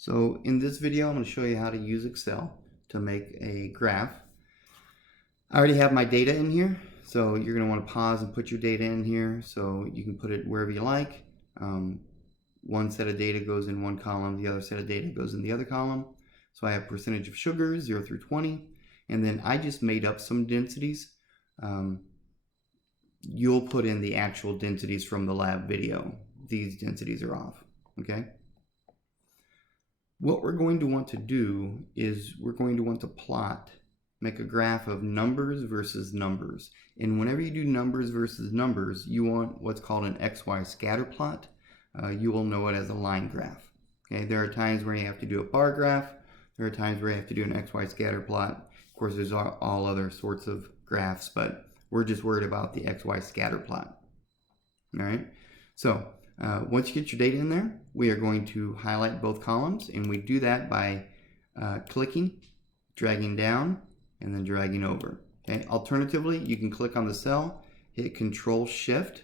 So in this video, I'm going to show you how to use Excel to make a graph. I already have my data in here, so you're going to want to pause and put your data in here so you can put it wherever you like. One set of data goes in one column, the other set of data goes in the other column. So I have percentage of sugar, 0 through 20, and then I just made up some densities. You'll put in the actual densities from the lab video. These densities are off, okay? What we're going to want to do is we're going to want to make a graph of numbers versus numbers. And whenever you do numbers versus numbers, you want what's called an XY scatter plot. You will know it as a line graph. Okay, there are times where you have to do a bar graph. There are times where you have to do an XY scatter plot. Of course, there's all other sorts of graphs, but we're just worried about the XY scatter plot. All right, so once you get your data in there, we are going to highlight both columns, and we do that by clicking, dragging down, and then dragging over. Okay. Alternatively, you can click on the cell, hit Control-Shift,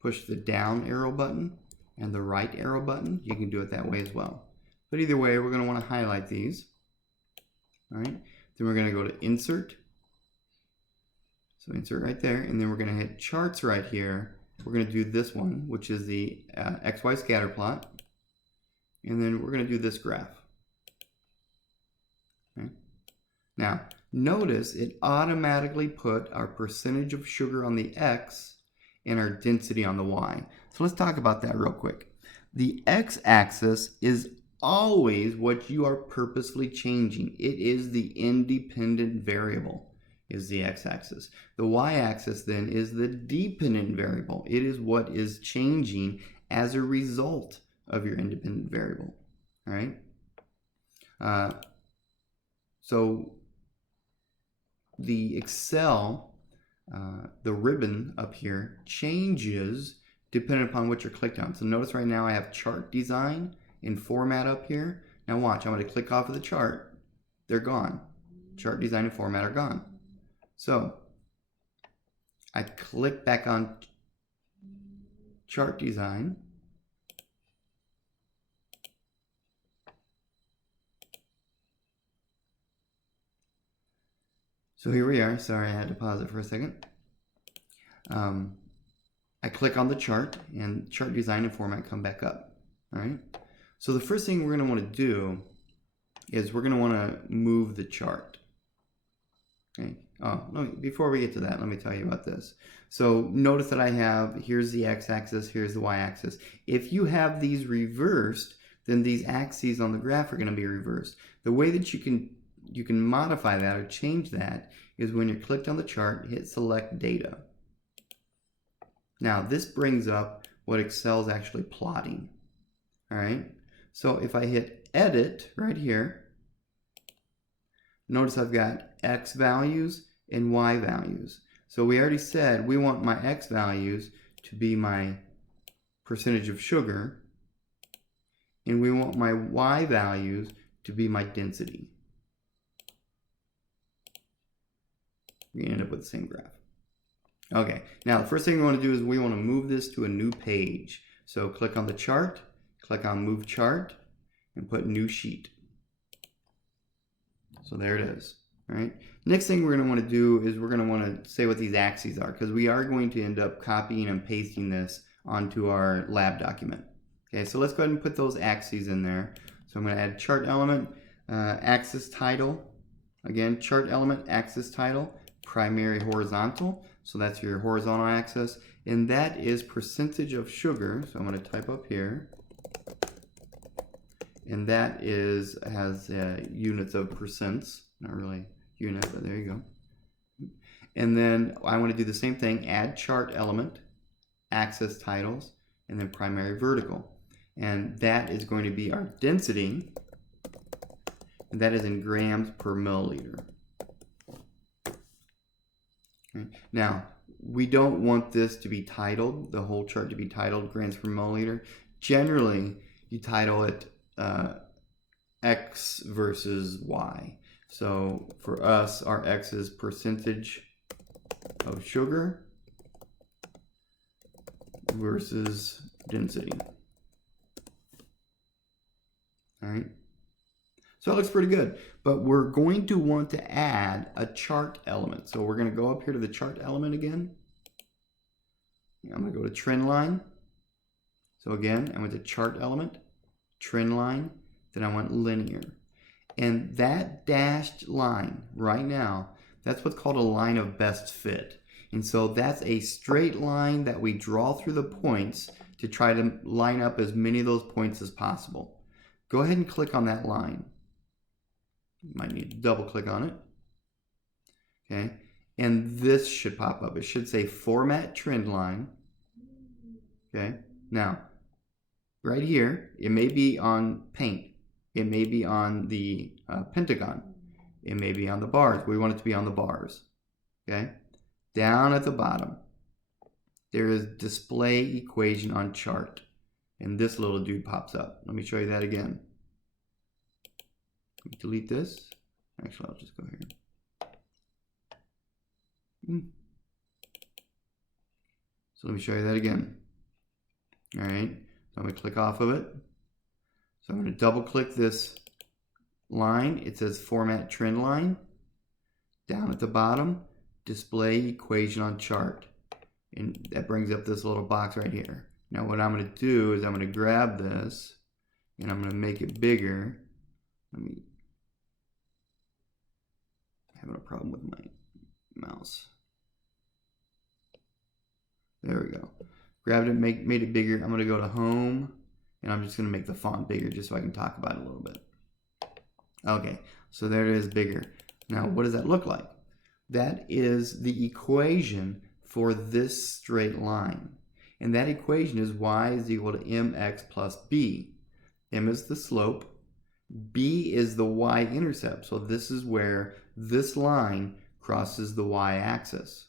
push the down arrow button and the right arrow button. You can do it that way as well. But either way, we're going to want to highlight these. All right. Then we're going to go to Insert. So insert right there, and then we're going to hit Charts right here. We're going to do this one, which is the XY scatter plot. And then we're going to do this graph. Okay. Now, notice it automatically put our percentage of sugar on the X and our density on the Y. So let's talk about that real quick. The X-axis is always what you are purposely changing. It is the independent variable. Is the x-axis. The y-axis then is the dependent variable. It is what is changing as a result of your independent variable. All right. So the Excel, the ribbon up here changes depending upon what you're clicked on. So notice right now I have chart design and format up here. Now watch, I'm going to click off of the chart. They're gone. Chart design and format are gone. So I click back on chart design. So here we are. Sorry, I had to pause it for a second. I click on the chart and chart design and format come back up. All right. So the first thing we're going to want to do is we're going to want to move the chart. Okay. Oh, before we get to that, let me tell you about this. So notice that I have, here's the x-axis, here's the y-axis. If you have these reversed, then these axes on the graph are going to be reversed. The way that you can modify that or change that is when you're clicked on the chart, hit Select Data. Now this brings up what Excel is actually plotting. All right. So if I hit Edit right here, notice I've got X values and Y values. So we already said we want my X values to be my percentage of sugar, and we want my Y values to be my density. We end up with the same graph. Okay, now the first thing we want to do is we want to move this to a new page. So click on the chart, click on Move Chart, and put New Sheet. So there it is. All right. Next thing we're going to want to do is we're going to want to say what these axes are, because we are going to end up copying and pasting this onto our lab document. Okay, so let's go ahead and put those axes in there. So I'm going to add chart element, axis title. Again, chart element, axis title, primary horizontal. So that's your horizontal axis. And that is percentage of sugar. So I'm going to type up here. And that has units of percents, not really units, but there you go. And then I want to do the same thing, add chart element, axis titles, and then primary vertical. And that is going to be our density, and that is in grams per milliliter. Okay. Now, we don't want this to be titled, the whole chart to be titled grams per milliliter. Generally, you title it X versus Y. So for us, our X is percentage of sugar versus density. All right. So it looks pretty good, but we're going to want to add a chart element. So we're going to go up here to the chart element again. I'm going to go to trend line. So again, I went to chart element, trend line, then I went linear. And that dashed line right now, that's what's called a line of best fit. And so that's a straight line that we draw through the points to try to line up as many of those points as possible. Go ahead and click on that line. You might need to double click on it. Okay, and this should pop up. It should say format trend line. Okay, now right here, it may be on paint. It may be on the pentagon. It may be on the bars. We want it to be on the bars. Okay, down at the bottom, there is display equation on chart. And this little dude pops up. Let me show you that again. Delete this. Actually, I'll just go here. So let me show you that again. All right, so I'm going to click off of it. So I'm going to double click this line. It says format trend line. Down at the bottom, display equation on chart. And that brings up this little box right here. Now what I'm going to do is I'm going to grab this and I'm going to make it bigger. I'm having a problem with my mouse. There we go. Grabbed it, made it bigger. I'm going to go to home and I'm just going to make the font bigger just so I can talk about it a little bit. Okay, so there it is, bigger. Now what does that look like? That is the equation for this straight line. And that equation is y is equal to mx plus b. M is the slope. B is the y-intercept. So this is where this line crosses the y-axis.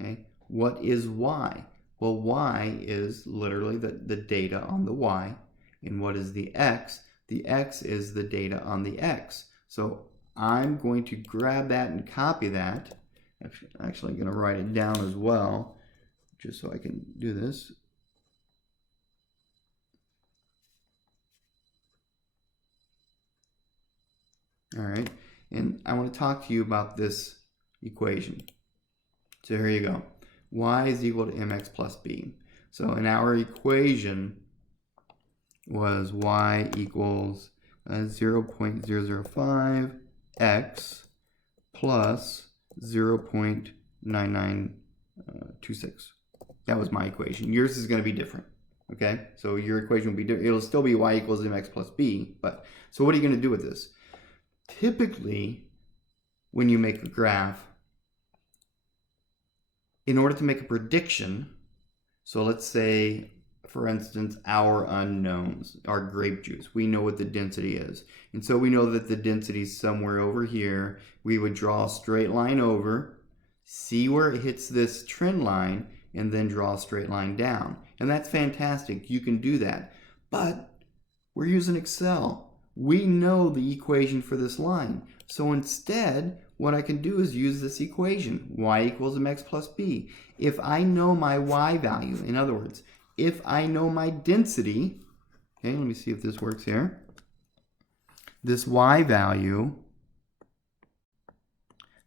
Okay, what is y? Well, y is literally the data on the y. And what is the x? The x is the data on the x. So I'm going to grab that and copy that. Actually, I'm going to write it down as well, just so I can do this. All right, and I want to talk to you about this equation. So here you go. Y is equal to mx plus b. So in our equation was y equals 0.005 x plus 0.9926. That was my equation. Yours is going to be different. Okay, so your equation will be different. It'll still be y equals mx plus b. But so what are you going to do with this? Typically, when you make a graph, in order to make a prediction, so let's say, for instance, our unknowns, our grape juice, we know what the density is. And so we know that the density is somewhere over here. We would draw a straight line over, see where it hits this trend line, and then draw a straight line down. And that's fantastic. You can do that. But we're using Excel. We know the equation for this line. So instead, what I can do is use this equation, y equals mx plus b. If I know my y value, in other words, if I know my density, okay, let me see if this works here. This y value,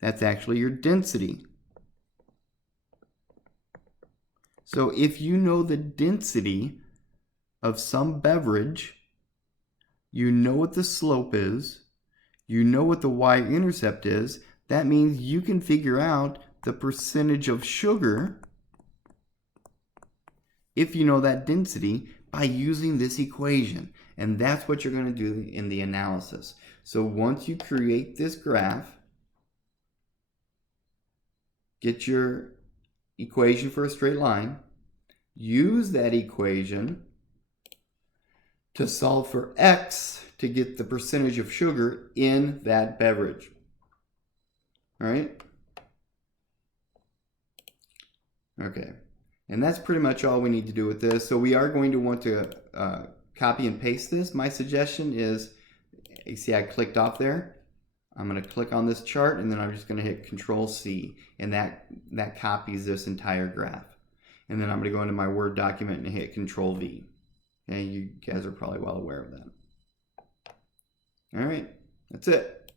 that's actually your density. So if you know the density of some beverage, you know what the slope is, you know what the y-intercept is, that means you can figure out the percentage of sugar, if you know that density, by using this equation. And that's what you're going to do in the analysis. So once you create this graph, get your equation for a straight line, use that equation to solve for x to get the percentage of sugar in that beverage. All right? Okay. And that's pretty much all we need to do with this. So we are going to want to copy and paste this. My suggestion is, you see I clicked off there. I'm going to click on this chart and then I'm just going to hit Control C, and that copies this entire graph. And then I'm going to go into my Word document and hit Control V. Okay, you guys are probably well aware of that. All right, that's it.